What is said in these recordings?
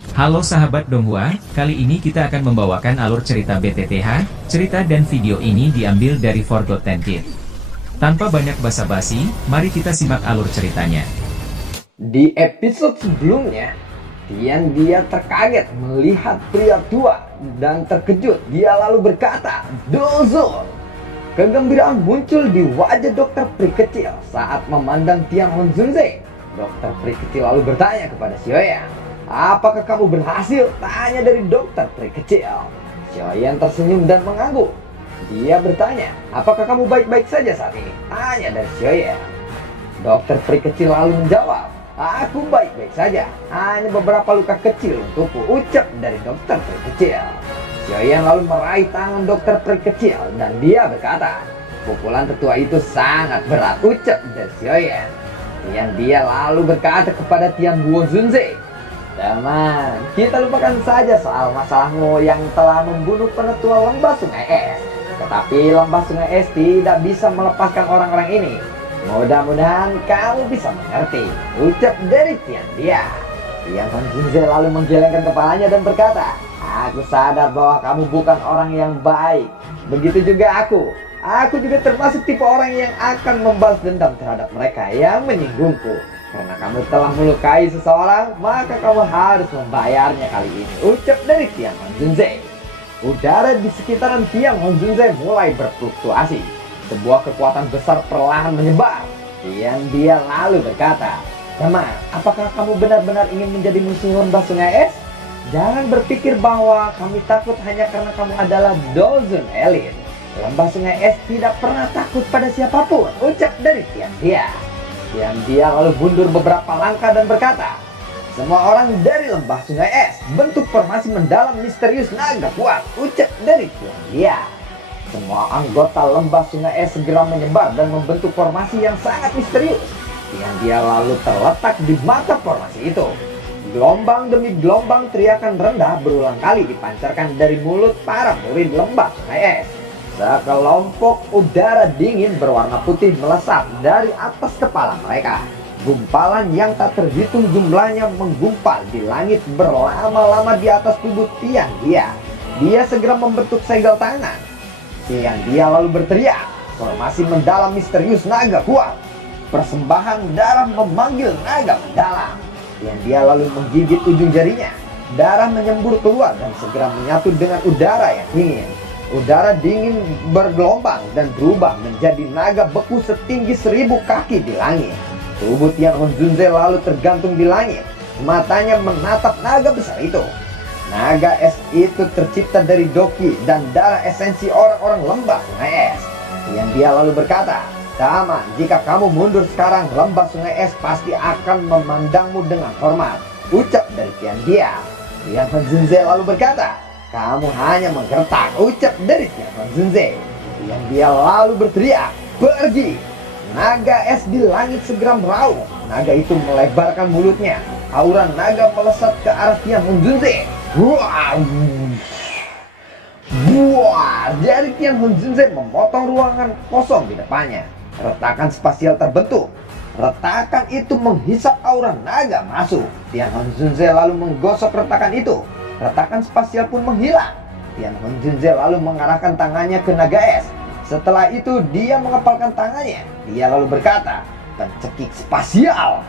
Halo sahabat Donghua, kali ini kita akan membawakan alur cerita BTTH. Cerita dan video ini diambil dari Forgotten Kid. Tanpa banyak basa-basi, mari kita simak alur ceritanya. Di episode sebelumnya, dia terkaget melihat pria tua dan terkejut. Dia lalu berkata, "Dozo!" Kegembiraan muncul di wajah dokter Pri kecil saat memandang Tian Honzunze. Dokter Pri kecil lalu bertanya kepada Xiaoyan, "Apakah kamu berhasil?" Tanya dari dokter Pri kecil. Xiaoyan tersenyum dan mengangguk. Dia bertanya, "Apakah kamu baik-baik saja saat ini?" Tanya dari Xiaoyan. Dokter Pri kecil lalu menjawab, "Aku baik-baik saja, hanya beberapa luka kecil untukku," ucap dari dokter Pri kecil. Xiaoyan lalu meraih tangan dokter Pri kecil dan dia berkata, "Pukulan tetua itu sangat berat," ucap dari Xiaoyan. Dia lalu berkata kepada Tian Huozunze, "Teman, kita lupakan saja soal masalahmu yang telah membunuh penetua lembah sungai es. Tetapi lembah sungai es tidak bisa melepaskan orang-orang ini. Mudah-mudahan kamu bisa mengerti," ucap dari Tian Honzunze lalu menggelengkan kepalanya dan berkata, "Aku sadar bahwa kamu bukan orang yang baik. Begitu juga aku. Aku juga termasuk tipe orang yang akan membalas dendam terhadap mereka yang menyinggungku. Karena kamu telah melukai seseorang, maka kamu harus membayarnya kali ini," ucap dari Tian Honzunze. Udara di sekitaran Tian Honzunze mulai berfluktuasi. Sebuah kekuatan besar perlahan menyebar. Dia lalu berkata, "Teman, apakah kamu benar-benar ingin menjadi musuh lembah sungai es? Jangan berpikir bahwa kami takut hanya karena kamu adalah Dozun Elit. Lembah sungai es tidak pernah takut pada siapapun," ucap dari Dia lalu mundur beberapa langkah dan berkata, "Semua orang dari lembah sungai es bentuk formasi mendalam misterius naga kuat," ucap dari dia. Semua anggota lembah sungai es segera menyebar dan membentuk formasi yang sangat misterius. Dia lalu terletak di mata formasi itu. Gelombang demi gelombang teriakan rendah berulang kali dipancarkan dari mulut para murid lembah sungai es. Sekelompok udara dingin berwarna putih melesat dari atas kepala mereka. Gumpalan yang tak terhitung jumlahnya menggumpal di langit berlama-lama di atas tubuh Tian. Dia segera membentuk segel tangan. Dia lalu berteriak, "Formasi mendalam misterius naga kuat. Persembahan darah memanggil naga mendalam." Dia lalu menggigit ujung jarinya. Darah menyembur keluar dan segera menyatu dengan udara yang dingin. Udara dingin bergelombang dan berubah menjadi naga beku setinggi 1000 kaki di langit. Tubuh Tian Honzunze lalu tergantung di langit. Matanya menatap naga besar itu. Naga es itu tercipta dari doki dan darah esensi orang-orang lembah sungai es. Dia lalu berkata, "Taman, jika kamu mundur sekarang, lembah sungai es pasti akan memandangmu dengan hormat," ucap dari Tian Honzunze lalu berkata, "Kamu hanya menggertak," ucap dari Tian Honzunze. Dia lalu berteriak, "Pergi!" Naga es di langit segera meraung. Naga itu melebarkan mulutnya. Aura naga melesat ke arah Tian Honzunze. Buah! Jari Tian Honzunze memotong ruangan kosong di depannya. Retakan spasial terbentuk. Retakan itu menghisap aura naga masuk. Tian Honzunze lalu menggosok retakan itu. Retakan spasial pun menghilang. Tian Honzunze lalu mengarahkan tangannya ke naga es. Setelah itu dia mengepalkan tangannya. Dia lalu berkata, "Pencekik spasial."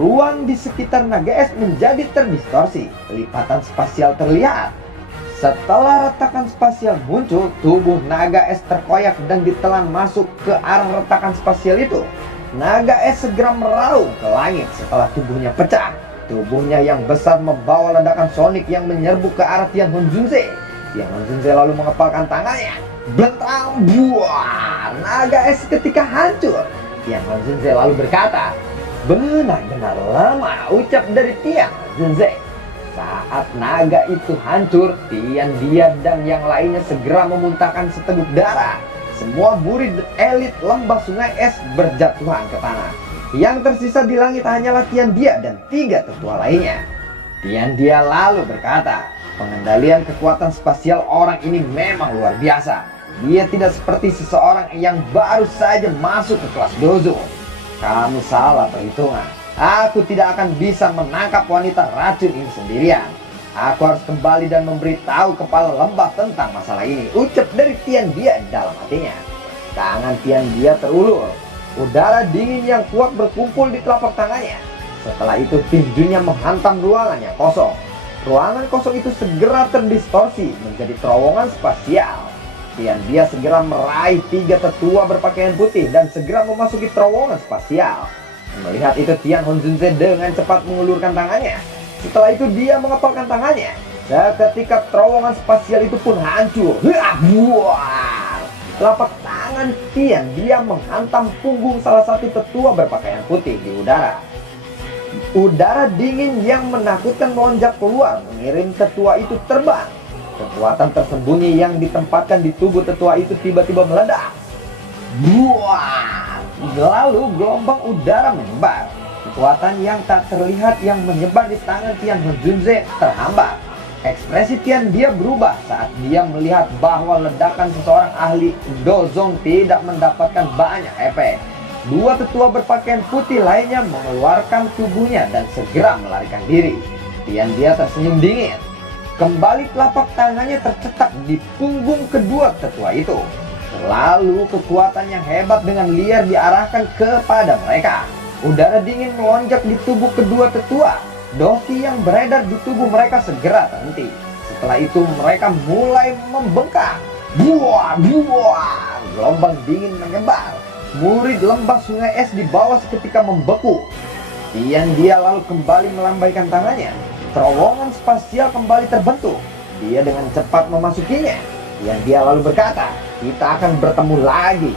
Ruang di sekitar naga es menjadi terdistorsi. Lipatan spasial terlihat. Setelah retakan spasial muncul, tubuh naga es terkoyak dan ditelan masuk ke arah retakan spasial itu. Naga es segera meraung ke langit setelah tubuhnya pecah. Tubuhnya yang besar membawa ledakan sonik yang menyerbu ke arah Tian Honzunze. Tian Honzunze lalu mengepalkan tangannya. Bentang, buah! Naga es ketika hancur. Tian Honzunze lalu berkata, "Benar-benar lama," ucap dari Tian Honzunze. Saat naga itu hancur, dia dan yang lainnya segera memuntahkan seteguk darah. Semua murid elit lembah sungai es berjatuhan ke tanah. Yang tersisa di langit hanyalah Dia dan 3 tetua lainnya. Dia lalu berkata, "Pengendalian kekuatan spasial orang ini memang luar biasa. Dia tidak seperti seseorang yang baru saja masuk ke kelas dozo. Kamu salah perhitungan. Aku tidak akan bisa menangkap wanita racun ini sendirian. Aku harus kembali dan memberitahu kepala lembah tentang masalah ini, ucap dari Tian Dia dalam hatinya. Tangan Tian Dia terulur. Udara dingin yang kuat berkumpul di telapak tangannya. Setelah itu tinjunya menghantam ruangan yang kosong. Ruangan kosong itu segera terdistorsi menjadi terowongan spasial. Tian Dia segera meraih 3 tetua berpakaian putih dan segera memasuki terowongan spasial. Melihat itu, Tian Honzunze dengan cepat mengulurkan tangannya. Setelah itu dia mengepalkan tangannya. Seketika terowongan spasial itu pun hancur. Buar! Telapak tangan Tian Dia menghantam punggung salah satu tetua berpakaian putih di udara. Udara dingin yang menakutkan melonjak keluar, mengirim tetua itu terbang. Kekuatan tersembunyi yang ditempatkan di tubuh tetua itu tiba-tiba meledak. Buar! Lalu gelombang udara menyebar. Kekuatan yang tak terlihat yang menyebar di tangan Tian Honzunze terhambat. Ekspresi Tian Dia berubah saat dia melihat bahwa ledakan seseorang ahli Dozong tidak mendapatkan banyak efek. 2 tetua berpakaian putih lainnya mengeluarkan tubuhnya dan segera melarikan diri. Tian Dia tersenyum dingin. Kembali telapak tangannya tercetak di punggung kedua tetua itu. Lalu kekuatan yang hebat dengan liar diarahkan kepada mereka. Udara dingin melonjak di tubuh kedua tetua. Doki yang beredar di tubuh mereka segera terhenti. Setelah itu mereka mulai membengkak. Buah, buah! Gelombang dingin menyebar. Murid lembah sungai es di bawah seketika membeku. Tian Dia lalu kembali melambaikan tangannya. Terowongan spasial kembali terbentuk. Dia dengan cepat memasukinya. Tian Dia lalu berkata, "Kita akan bertemu lagi.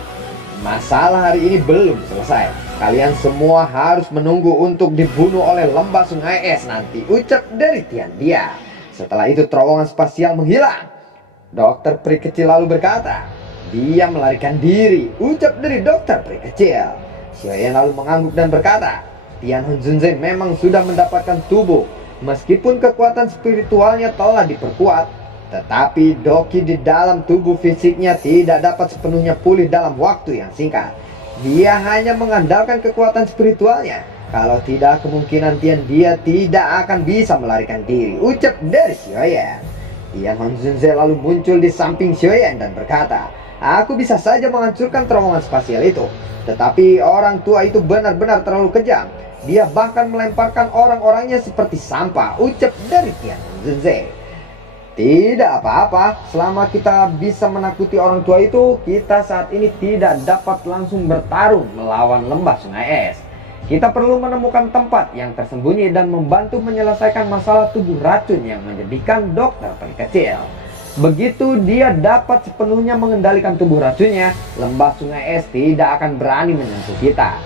Masalah hari ini belum selesai. Kalian semua harus menunggu untuk dibunuh oleh lembah sungai es nanti," ucap dari Tian Dia. Setelah itu terowongan spasial menghilang. Dokter peri kecil lalu berkata, "Dia melarikan diri," ucap dari dokter peri kecil. Xiaoyan lalu mengangguk dan berkata, "Tian Honzunze memang sudah mendapatkan tubuh. Meskipun kekuatan spiritualnya telah diperkuat, tetapi doki di dalam tubuh fisiknya tidak dapat sepenuhnya pulih dalam waktu yang singkat. Dia hanya mengandalkan kekuatan spiritualnya. Kalau tidak, kemungkinan Tian Dia tidak akan bisa melarikan diri," ucap dari Xiaoyan. Tian Honzunze lalu muncul di samping Xiaoyan dan berkata, "Aku bisa saja menghancurkan terowongan spasial itu. Tetapi orang tua itu benar-benar terlalu kejam. Dia bahkan melemparkan orang-orangnya seperti sampah," ucap dari Tian Honzunze. "Tidak apa-apa, selama kita bisa menakuti orang tua itu, kita saat ini tidak dapat langsung bertarung melawan lembah sungai es. Kita perlu menemukan tempat yang tersembunyi dan membantu menyelesaikan masalah tubuh racun yang menyedihkan," dokter peri kecil. "Begitu dia dapat sepenuhnya mengendalikan tubuh racunnya, lembah sungai es tidak akan berani menyentuh kita.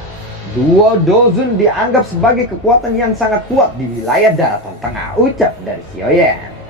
Duo Dozun dianggap sebagai kekuatan yang sangat kuat di wilayah daratan tengah," ucap dari Xiaoyan.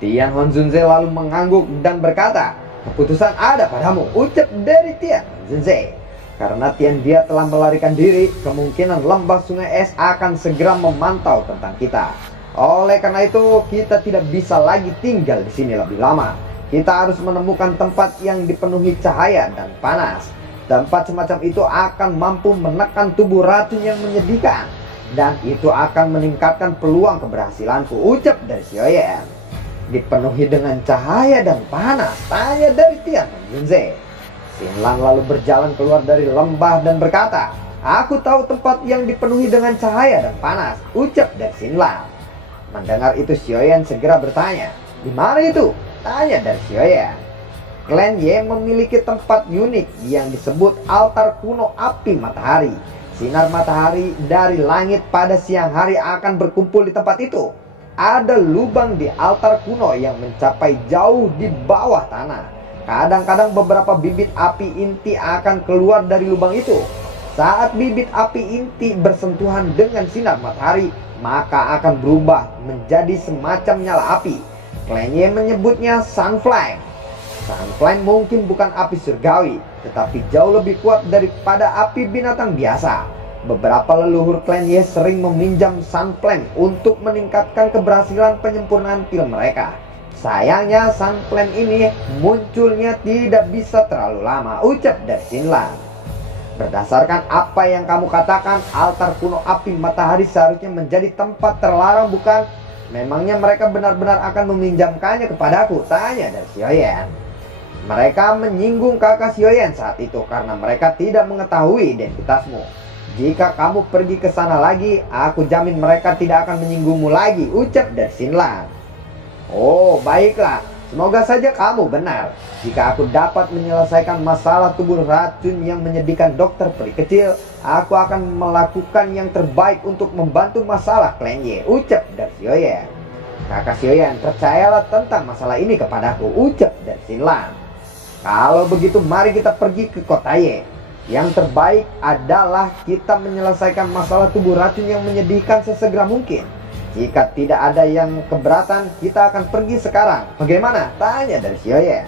Tian Honzunze lalu mengangguk dan berkata, "Keputusan ada padamu," ucap dari Tian Honzunze. Karena Tian Dia telah melarikan diri, kemungkinan lembah sungai es akan segera memantau tentang kita. Oleh karena itu, kita tidak bisa lagi tinggal di sini lebih lama. Kita harus menemukan tempat yang dipenuhi cahaya dan panas. Tempat semacam itu akan mampu menekan tubuh racun yang menyedihkan, dan itu akan meningkatkan peluang keberhasilanku," ucap dari Xiaoyan. "Dipenuhi dengan cahaya dan panas?" tanya dari Tian Honzunze. Xinlan lalu berjalan keluar dari lembah dan berkata, "Aku tahu tempat yang dipenuhi dengan cahaya dan panas," ucap dari Xinlan. Mendengar itu, Xiaoyan segera bertanya, "Di mana itu?" tanya dari Xiaoyan. Klan Ye memiliki tempat unik yang disebut altar kuno api matahari. Sinar matahari dari langit pada siang hari akan berkumpul di tempat itu. Ada lubang di altar kuno yang mencapai jauh di bawah tanah. Kadang-kadang beberapa bibit api inti akan keluar dari lubang itu. Saat bibit api inti bersentuhan dengan sinar matahari, maka akan berubah menjadi semacam nyala api. Klan Ye menyebutnya Sunflame. Sunflame mungkin bukan api surgawi, tetapi jauh lebih kuat daripada api binatang biasa. Beberapa leluhur klan Ye sering meminjam Sunflame untuk meningkatkan keberhasilan penyempurnaan pil mereka. Sayangnya Sunflame ini munculnya tidak bisa terlalu lama, ucap dari Xinlan. Berdasarkan apa yang kamu katakan, altar kuno api matahari seharusnya menjadi tempat terlarang, bukan? Memangnya mereka benar-benar akan meminjamkannya kepadaku? Tanya dari Xiaoyan. Mereka menyinggung kakak Xiaoyan saat itu karena mereka tidak mengetahui identitasmu. Jika kamu pergi ke sana lagi, aku jamin mereka tidak akan menyinggungmu lagi, ucap dari Xinlan. Oh, baiklah. Semoga saja kamu benar. Jika aku dapat menyelesaikan masalah tubuh racun yang menyedihkan dokter peri kecil, aku akan melakukan yang terbaik untuk membantu masalah klan Ye, ucap dari Xiaoyan. Kakak Xiaoyan, percayalah tentang masalah ini kepadaku, ucap dari Xinlan. Kalau begitu mari kita pergi ke kota Ye. Yang terbaik adalah kita menyelesaikan masalah tubuh racun yang menyedihkan sesegera mungkin. Jika tidak ada yang keberatan, kita akan pergi sekarang. Bagaimana? Tanya dari Xiaoyan.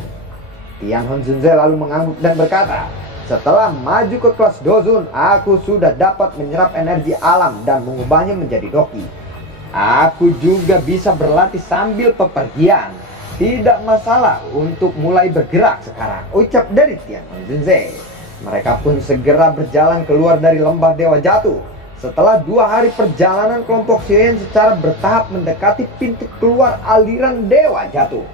Tian Honzunze lalu mengangguk dan berkata, setelah maju ke kelas Dozun, aku sudah dapat menyerap energi alam dan mengubahnya menjadi doki. Aku juga bisa berlatih sambil pepergian. Tidak masalah untuk mulai bergerak sekarang, ucap dari Tian Honzunze. Mereka pun segera berjalan keluar dari lembah Dewa Jatuh. Setelah 2 hari perjalanan, kelompok Xiaoyan secara bertahap mendekati pintu keluar aliran Dewa Jatuh.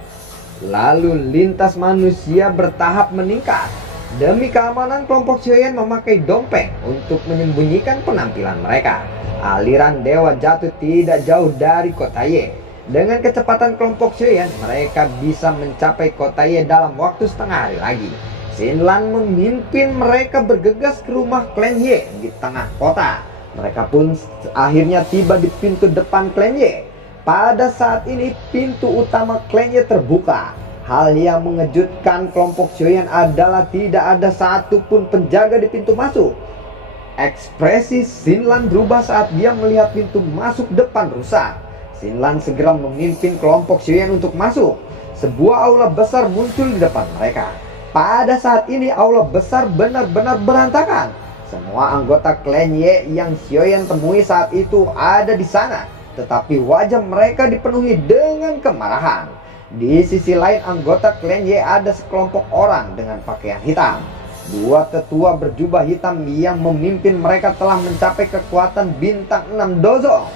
Lalu lintas manusia bertahap meningkat. Demi keamanan, kelompok Xiaoyan memakai dompet untuk menyembunyikan penampilan mereka. Aliran Dewa Jatuh tidak jauh dari kota Ye. Dengan kecepatan kelompok Xiaoyan, mereka bisa mencapai kota Ye dalam waktu setengah hari lagi. Xinlan memimpin mereka bergegas ke rumah klan Ye di tengah kota. Mereka pun akhirnya tiba di pintu depan klan Ye. Pada saat ini pintu utama klan Ye terbuka. Hal yang mengejutkan kelompok Xiaoyan adalah tidak ada satupun penjaga di pintu masuk. Ekspresi Xinlan berubah saat dia melihat pintu masuk depan rusak. Xinlan segera memimpin kelompok Xiaoyan untuk masuk. Sebuah aula besar muncul di depan mereka. Pada saat ini aula besar benar-benar berantakan. Semua anggota klan Ye yang Xiaoyan temui saat itu ada di sana, tetapi wajah mereka dipenuhi dengan kemarahan. Di sisi lain anggota klan Ye ada sekelompok orang dengan pakaian hitam. 2 tetua berjubah hitam yang memimpin mereka telah mencapai kekuatan bintang 6 Dozong.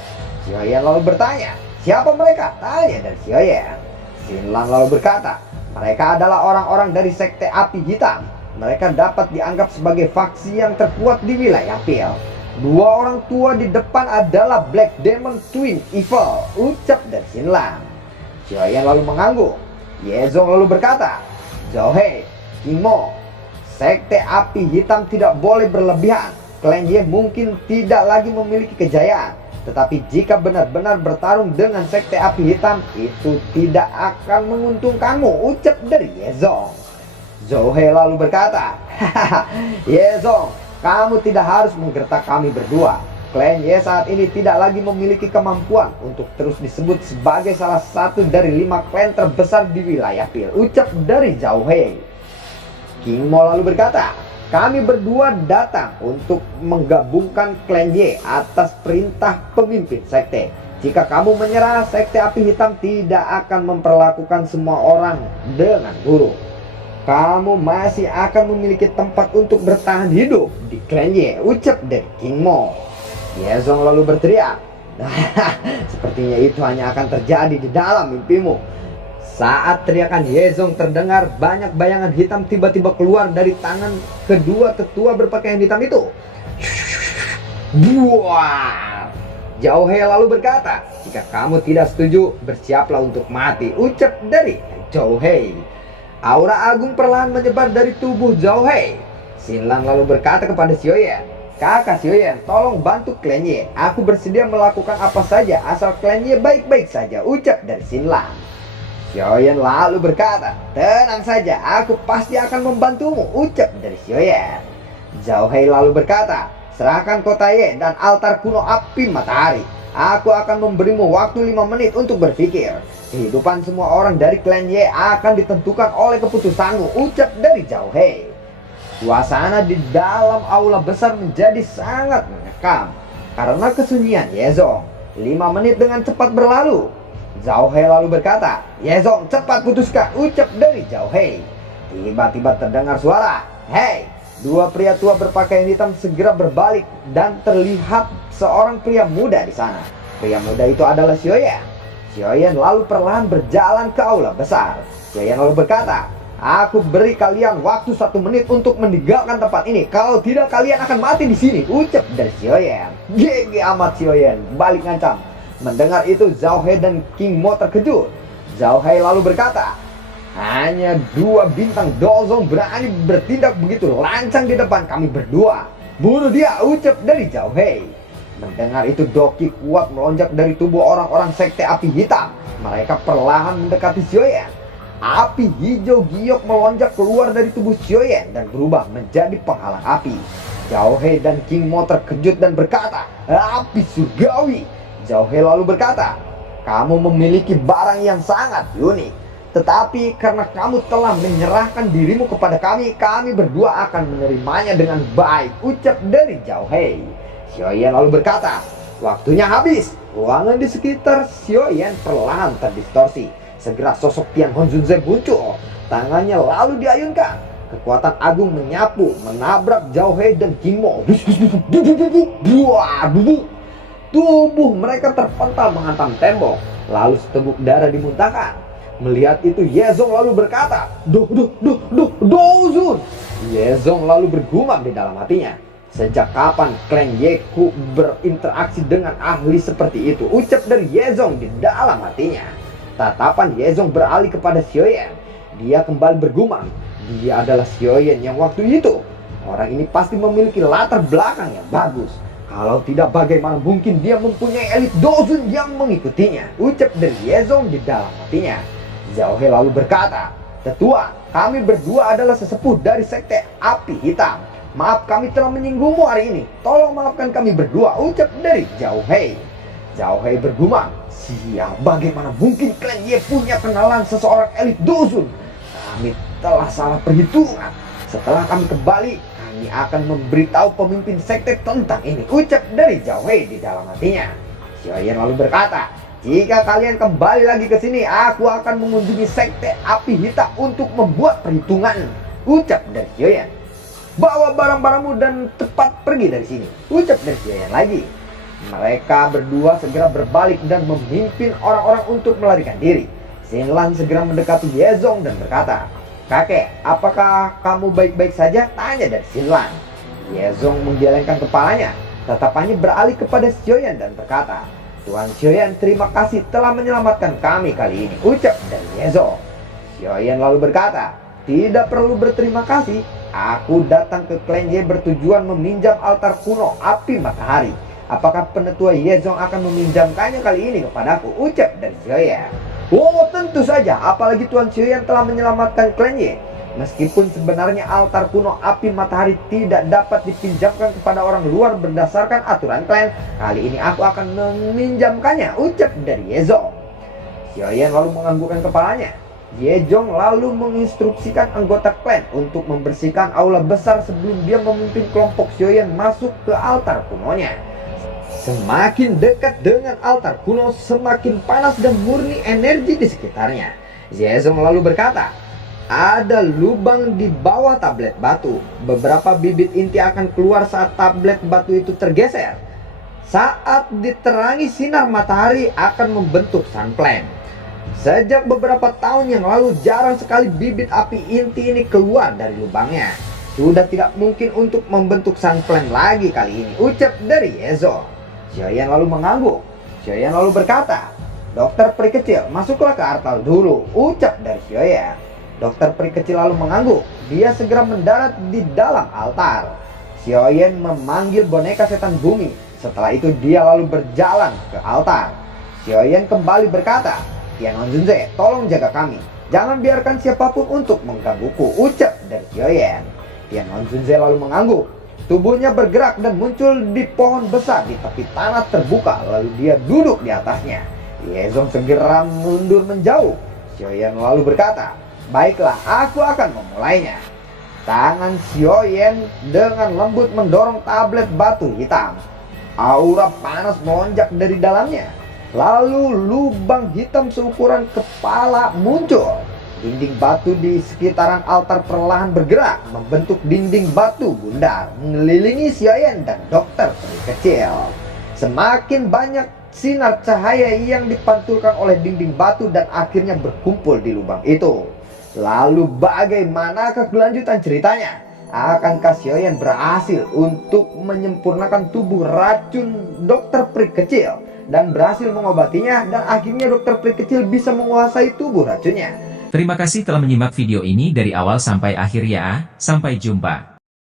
Xiaoyan lalu bertanya, siapa mereka? Tanya dari Xiaoyan. Xinlan lalu berkata, mereka adalah orang-orang dari sekte api hitam. Mereka dapat dianggap sebagai faksi yang terkuat di wilayah Pil. 2 orang tua di depan adalah Black Demon Twin Evil, ucap dari Xinlan. Xiaoyan lalu mengangguk. Yezong lalu berkata, Zhao Hei, Kimo, sekte api hitam tidak boleh berlebihan. Klan Ye mungkin tidak lagi memiliki kejayaan, tetapi jika benar-benar bertarung dengan sekte api hitam, itu tidak akan menguntungkanmu, ucap dari Yezong. Zhao Hei lalu berkata, hahaha, Yezong, kamu tidak harus menggertak kami berdua. Klan Ye saat ini tidak lagi memiliki kemampuan untuk terus disebut sebagai salah satu dari 5 klan terbesar di wilayah Pil, ucap dari Zhao Hei. King Mo lalu berkata, kami berdua datang untuk menggabungkan klan Ye atas perintah pemimpin sekte. Jika kamu menyerah, sekte api hitam tidak akan memperlakukan semua orang dengan buruk. Kamu masih akan memiliki tempat untuk bertahan hidup di klan Ye, ucap dari King Mo. Yezong lalu berteriak, sepertinya itu hanya akan terjadi di dalam mimpimu. Saat teriakan Yezong terdengar, banyak bayangan hitam tiba-tiba keluar dari tangan kedua tetua berpakaian hitam itu. Buah! Zhao Hei lalu berkata, jika kamu tidak setuju, bersiaplah untuk mati, ucap dari Zhao Hei. Aura agung perlahan menyebar dari tubuh Zhao Hei. Xinlan lalu berkata kepada Xiaoyan, kakak Xiaoyan, tolong bantu klan Ye. Aku bersedia melakukan apa saja asal klan Ye baik-baik saja, ucap dari Xinlan. Xiaoyan lalu berkata, tenang saja, aku pasti akan membantumu, ucap dari Xiaoyan. Zhao Hei lalu berkata, serahkan kota Ye dan altar kuno api matahari. Aku akan memberimu waktu 5 menit untuk berpikir. Kehidupan semua orang dari klan Ye akan ditentukan oleh keputusanmu, ucap dari Zhao Hei. Suasana di dalam aula besar menjadi sangat mencekam karena kesunyian Yezong. 5 menit dengan cepat berlalu. Zhao Hei lalu berkata, Yezong, cepat putuskan, ucap dari Zhao Hei. Tiba-tiba terdengar suara, hei! 2 pria tua berpakaian hitam segera berbalik dan terlihat seorang pria muda di sana. Pria muda itu adalah Xiaoyan. Xiaoyan lalu perlahan berjalan ke aula besar. Xiaoyan lalu berkata, "Aku beri kalian waktu 1 menit untuk meninggalkan tempat ini. Kalau tidak kalian akan mati di sini," ucap dari Xiaoyan. GG amat Xiaoyan, balik ngancam. Mendengar itu Zhao He dan King Mo terkejut. Zhao He lalu berkata, "Hanya 2 bintang Dozong berani bertindak begitu lancang di depan kami berdua. Bunuh dia," ucap dari Zhao He. Mendengar itu Doki kuat melonjak dari tubuh orang-orang sekte api hitam. Mereka perlahan mendekati Xiaoyan. Api hijau giok melonjak keluar dari tubuh Xiaoyan dan berubah menjadi penghalang api. Zhao He dan King Mo terkejut dan berkata, "Api surgawi." Zhao He lalu berkata, "Kamu memiliki barang yang sangat unik. Tetapi karena kamu telah menyerahkan dirimu kepada kami, kami berdua akan menerimanya dengan baik," ucap dari Zhao He. Xiaoyan lalu berkata, "Waktunya habis." Ruangan di sekitar Xiaoyan perlahan terdistorsi. Segera sosok Tian Honzunze muncul. Tangannya lalu diayunkan. Kekuatan agung menyapu, menabrak Zhao He dan King Mo. Tubuh mereka terpental menghantam tembok. Lalu seteguk darah dimuntahkan. Melihat itu Yezong lalu berkata, Dozun." Yezong lalu bergumam di dalam hatinya. "Sejak kapan klan Yeku berinteraksi dengan ahli seperti itu?" ucap dari Yezong di dalam hatinya. Tatapan Yezong beralih kepada Xiaoyan. Dia kembali bergumam, dia adalah Xiaoyan yang waktu itu. Orang ini pasti memiliki latar belakang yang bagus. Kalau tidak, bagaimana mungkin dia mempunyai elit Dozun yang mengikutinya, ucap dari Yezong di dalam hatinya. Zhao He lalu berkata, "Tetua, kami berdua adalah sesepuh dari sekte api hitam. Maaf kami telah menyinggungmu hari ini. Tolong maafkan kami berdua," ucap dari Zhao He. Zhao He bergumam, "Sial, bagaimana mungkin klan Ye punya kenalan seseorang elit Dozun? Kami telah salah perhitungan. Setelah kami kembali, kami akan memberitahu pemimpin sekte tentang ini," ucap dari Zhao He di dalam hatinya. Xiaoyan lalu berkata, "Jika kalian kembali lagi ke sini, aku akan mengunjungi sekte api hitam untuk membuat perhitungan," ucap dari Xiaoyan. "Bawa barang-barangmu dan cepat pergi dari sini," ucap dari Xiaoyan lagi. Mereka berdua segera berbalik dan memimpin orang-orang untuk melarikan diri. Xinlan segera mendekati Yezong dan berkata, "Kakek, apakah kamu baik-baik saja?" tanya dari Xinlan. Yezong menggelengkan kepalanya. Tatapannya beralih kepada Xiaoyan dan berkata, "Tuan Xiaoyan, terima kasih telah menyelamatkan kami kali ini," ucap dari Yezong. Xiaoyan lalu berkata, "Tidak perlu berterima kasih. Aku datang ke klan Ye bertujuan meminjam altar kuno api matahari. Apakah penetua Yezong akan meminjamkannya kali ini kepadaku?" ucap dari Xiaoyan. "Oh, tentu saja, apalagi Tuan Xiaoyan telah menyelamatkan klan Ye. Meskipun sebenarnya altar kuno api matahari tidak dapat dipinjamkan kepada orang luar berdasarkan aturan klan, kali ini aku akan meminjamkannya," ucap dari Yezong. Xiaoyan lalu menganggukkan kepalanya. Yezong lalu menginstruksikan anggota klan untuk membersihkan aula besar sebelum dia memimpin kelompok Xiaoyan masuk ke altar kunonya. Semakin dekat dengan altar kuno, semakin panas dan murni energi di sekitarnya. Yezong lalu berkata, "Ada lubang di bawah tablet batu. Beberapa bibit inti akan keluar saat tablet batu itu tergeser. Saat diterangi sinar matahari akan membentuk sunflame. Sejak beberapa tahun yang lalu jarang sekali bibit api inti ini keluar dari lubangnya. Sudah tidak mungkin untuk membentuk sunflame lagi kali ini," ucap dari Yezong. Xiaoyan lalu mengangguk. Xiaoyan lalu berkata, "Dokter peri kecil, masuklah ke altar dulu," ucap dari Xiaoyan. Dokter peri kecil lalu mengangguk. Dia segera mendarat di dalam altar. Xiaoyan memanggil boneka setan bumi. Setelah itu dia lalu berjalan ke altar. Xiaoyan kembali berkata, "Tian Honzunze, tolong jaga kami. Jangan biarkan siapapun untuk menggangguku," ucap dari Xiaoyan. Tian Honzunze lalu mengangguk. Tubuhnya bergerak dan muncul di pohon besar di tepi tanah terbuka, lalu dia duduk di atasnya. Yezong segera mundur menjauh. Xiaoyan lalu berkata, "Baiklah, aku akan memulainya." Tangan Xiaoyan dengan lembut mendorong tablet batu hitam. Aura panas melonjak dari dalamnya. Lalu lubang hitam seukuran kepala muncul. Dinding batu di sekitaran altar perlahan bergerak, membentuk dinding batu bundar, mengelilingi Xiaoyan dan dokter peri kecil. Semakin banyak sinar cahaya yang dipantulkan oleh dinding batu dan akhirnya berkumpul di lubang itu. Lalu bagaimanakah kelanjutan ceritanya? Akankah Xiaoyan berhasil untuk menyempurnakan tubuh racun dokter peri kecil dan berhasil mengobatinya, dan akhirnya dokter peri kecil bisa menguasai tubuh racunnya? Terima kasih telah menyimak video ini dari awal sampai akhir ya. Sampai jumpa.